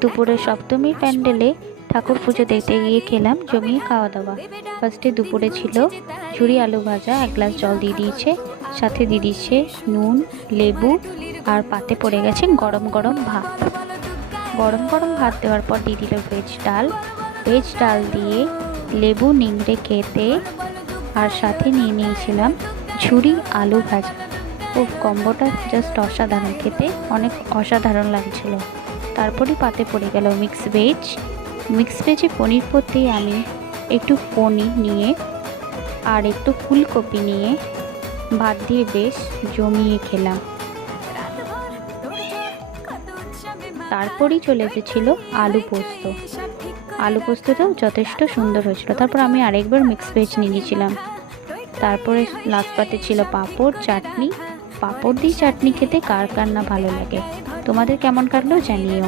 দুপুরে সপ্তমীর প্যান্ডেলে ঠাকুর পুজো দেখতে গিয়ে খেলাম জমিয়ে খাওয়া দাওয়া। ফার্স্টে দুপুরে ছিল ঝুরি আলু ভাজা, 1 গ্লাস জল দিয়ে দিয়েছে, সাথে দিয়ে দিচ্ছে নুন, লেবু, আর পাতে পড়ে গেছে গরম গরম ভাত। গরম গরম ভাত দেওয়ার পর দিয়ে দিল ভেজ ডাল দিয়ে লেবু নিংড়ে খেতে, আর সাথে নিয়ে নিয়েছিলাম ঝুরি আলু ভাজা। ও কম্বোটা জাস্ট অসাধারণ, খেতে অনেক অসাধারণ লাগছিল। তারপরে পাতে পড়ে গেল মিক্স ভেজে পনির করতেই আমি একটু পনির নিয়ে আর একটু ফুলকপি নিয়ে ভাত দিয়ে বেশ জমিয়ে খেলাম। তারপরেই চলে এসেছিল আলু পোস্তটাও যথেষ্ট সুন্দর হয়েছিল। তারপর আমি আরেকবার মিক্স ভেজ নিয়ে নিয়েছিলাম। তারপরে লাস্ট পাতে ছিল পাঁপড়, চাটনি। পাঁপড় দিয়ে চাটনি খেতে কার কার না ভালো লাগে। তোমাদের কেমন কাটলো জানিও।